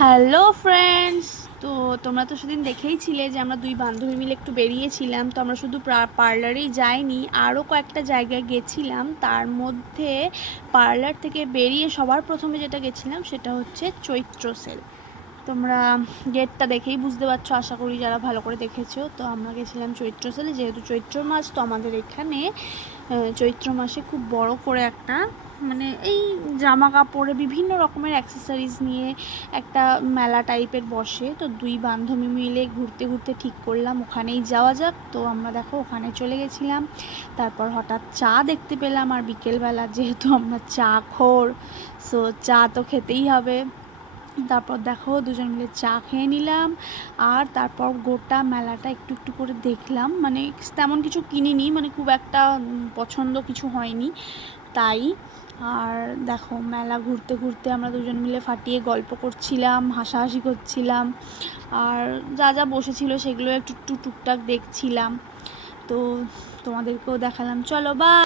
Hello friends. তো তোমরা তো সেদিন দেখেইছিলে যে আমরা দুই বান্ধবী মিলে একটু বেরিয়েছিলাম। তো আমরা শুধু পার্লারেই যাইনি, আরও কয়েকটা জায়গায় গেছিলাম। তার মধ্যে পার্লার থেকে বেরিয়ে সবার প্রথমে যেটা গেছিলাম সেটা হচ্ছে চৈত্র সেল। তোমরা গেটটা দেখেই বুঝতে পারছো, আশা করি যারা ভালো করে দেখেছো। তো আমরা গেছিলাম চৈত্র সেলে, যেহেতু চৈত্র মাস, তো আমাদের এখানে চৈত্র মাসে খুব বড় করে একটা মানে এই জামা কাপড়ে বিভিন্ন রকমের অ্যাক্সেসরিজ নিয়ে একটা মেলা টাইপের বসে। তো দুই বান্ধবী মিলে ঘুরতে ঘুরতে ঠিক করলাম ওখানেই যাওয়া যাক। তো আমরা দেখো ওখানে চলে গেছিলাম। তারপর হঠাৎ চা দেখতে পেলাম, আর বিকেলবেলা যেহেতু আমরা চা খোর, সো চা তো খেতেই হবে। তারপর দেখো দুজন মিলে চা খেয়ে নিলাম, আর তারপর গোটা মেলাটা একটু একটু করে দেখলাম। মানে তেমন কিছু কিনিনি, মানে খুব একটা পছন্দ কিছু হয়নি তাই। আর দেখো মেলা ঘুরতে ঘুরতে আমরা দুজন মিলে ফাটিয়ে গল্প করছিলাম, হাসাহাসি করছিলাম, আর যা যা বসেছিল সেগুলো একটু একটু টুকটাক দেখছিলাম। তো তোমাদেরকেও দেখালাম। চলো বা